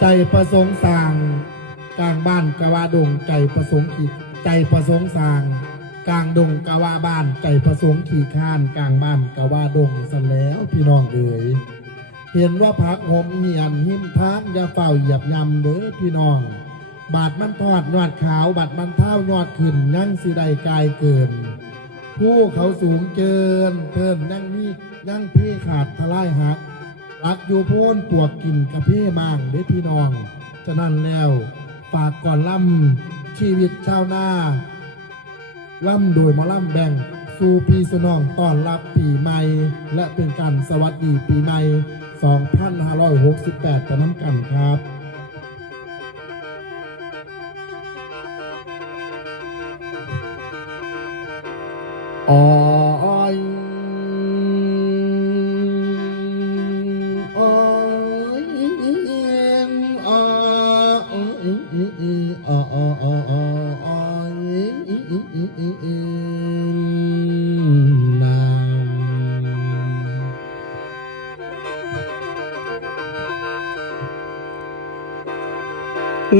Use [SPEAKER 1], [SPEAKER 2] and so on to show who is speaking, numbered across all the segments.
[SPEAKER 1] ใจประสงค์สร้างกลางบ้านกะว่าดงใจประสงค์ขี่ใจประสงค์สร้าง กลางดงกะว่าบ้านใจประสงค์ขี่ข้านกลางบ้านกะว่าดงสันแล้วพี่น้องเอ๋ยเห็นว่าพักหมเหียนหิมทางอย่าเฝ้าเหยียบยำเด้อพี่น้อง บาดมันทอดยอดขาวบาดมันเท้ายอดขึ้นยั่งสิได้กายเกิน ผู้เขาสูงเกินเพิ่นยั่งนี่ยั่งพี่ขาดทลายหัก รักอยู่โพ้นปวกกินกระเพาะมางเด้พี่น้อง ฉะนั้นแล้วฝากก่อนล่ำชีวิตชาวนาล่ำโดยมอล่ำแบ่งสู่พี่สนองต้อนรับปีใหม่ และเป็นการสวัสดีปีใหม่ 2568ต่อน้ำกันครับอ้อย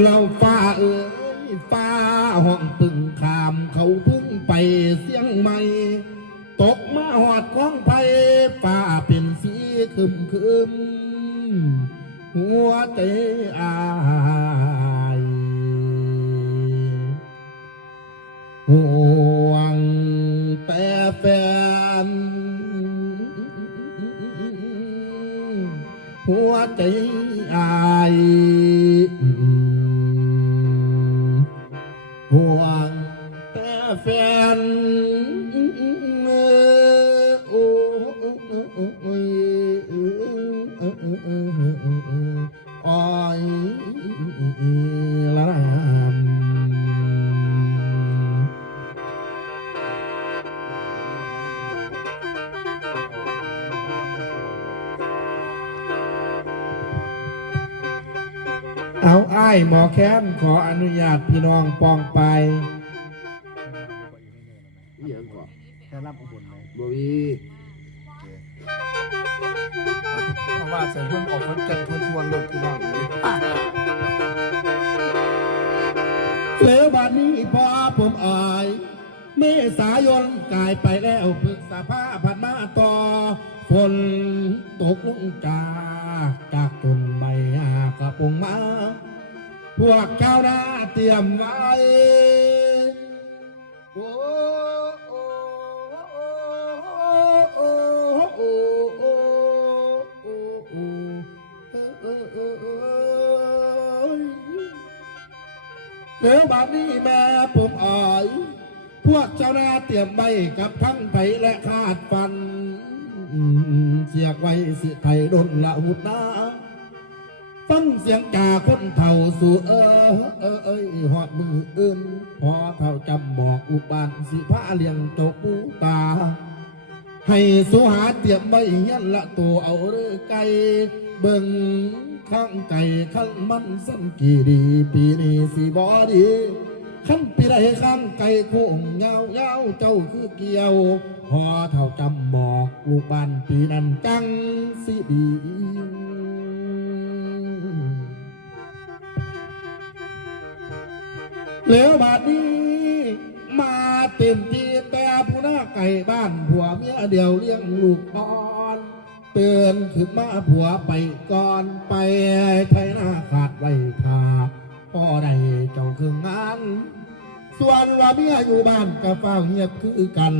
[SPEAKER 1] เราฟ้าเอ้ยฟ้าห้องพึ่งขามเขาพึ่งไปเสียงใหม่ตกมาหอดกองไปฟ้าเป็นสีคึมคึมหัวใจอา ห่วงแต่แฟน หัวใจอายห่วงแต่แฟนโอ้ย อาอ้ายหมอแค้นขออนุญาตพี่น้องปองไป
[SPEAKER 2] เอียงก่อน
[SPEAKER 3] แค่รับอุบลไหม
[SPEAKER 2] บ่มี
[SPEAKER 3] เพราะว่าเสียงเพิ่นออกคนเจ็ดทวนทวนๆรถพี่น้องเลย
[SPEAKER 1] เหลือบาดนี้พอผมอายเมษายนกลายไปแล้วพฤษภาพันมาต่อฝนตกลงจากจากต้นใบหากระปงมา พวกเจ้าหน้เตรียมไว้โอ้โอ้โอ้โอ้โอ้โอ้โอ้เออเออเออเดี๋ยวบัดนี้แม่ผมอ่อยพวกเจ้าหน้าเตรียมไว้กับทั้งไผและคาดฟัน เสียกไว้สิไทยดนละหุดนา ฟังเสียงจ่าคนเท่าสู่เออเออเอ้ยหอดมืออื่น พอเท่าจำบอกอุบานสิพาเลี้ยงโจกูตา ให้สุหาเตรียมไว้ยันละตัวเอาเรือไก่เบิ่งข้างไก่ข้างมันสันกี่ดี ปีนี้สิบอดีขั้นปีใดข้างไก่โค้งเงาเงาเจ้าคือเกี่ยว พอเท่าจำบอกลูกบ้านปีนั้นจังสิดี แล้วบาดนี้มาเต็มทีแต่ผู้หน้าไก่บ้านผัวเมียเดียวเลี้ยงลูกอ่อนเตือนขึ้นมาผัวไปก่อนไปไทยหน้าขาดไว้ทาพ่อได้เจ้าคืองาน ส่วนว่าเมียอยู่บ้านก็เฝ้าเงียบคือกัน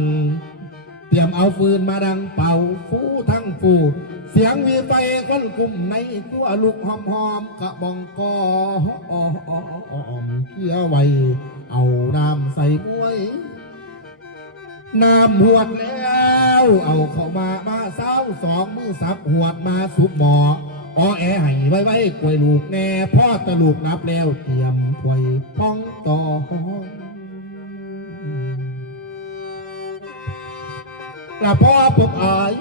[SPEAKER 1] เตรียมเอาฟืนมาดังเป่าฟูทั้งฟู เสียงมีไฟควันกลุ่มในกัวลูกหอมหอมๆกะบองกอมเคี้ยวไวเอาน้ำใส่มวยน้ำหวดแล้ว เอาเข้ามามาเศร้าสองมือสับหวดมาสุบหมออ้อแอให้ไว้ไว้กล้วยลูกแน่พ่อตะลูกนับแล้วเตรียมถ้วยป้องต่อกระพ่อปุกอ่อย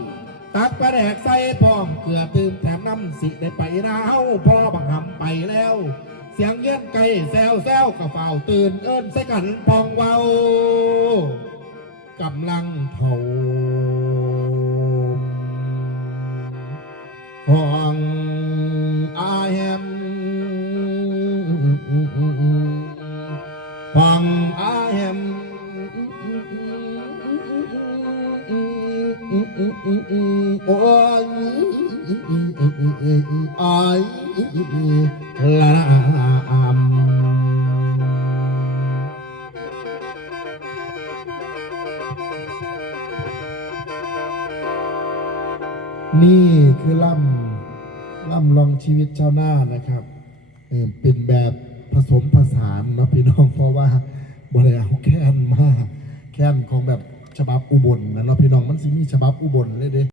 [SPEAKER 1] ตักกระแดกใส่พร้อมเกลือตื่มแถมน้ำสิได้ไปนะเฮาพอบังหำไปแล้ว เสียงเยี่ยนไก่แซวแซวกระเฝ้าตื่นเอิ้นใส่กันพองเวากำลังเผาของอาแฮมฟัง โอ้ยอายละอำนี่คือล่ำล่ำลองชีวิตชาวนานะครับเออเป็นแบบผสมผสานเนาะพี่น้องเพราะว่าบริเอาแค้นมากแค้นของแบบ ฉบับอุบลนะเราะพี่น้องมันสิมีฉบับอุบลเลยเด้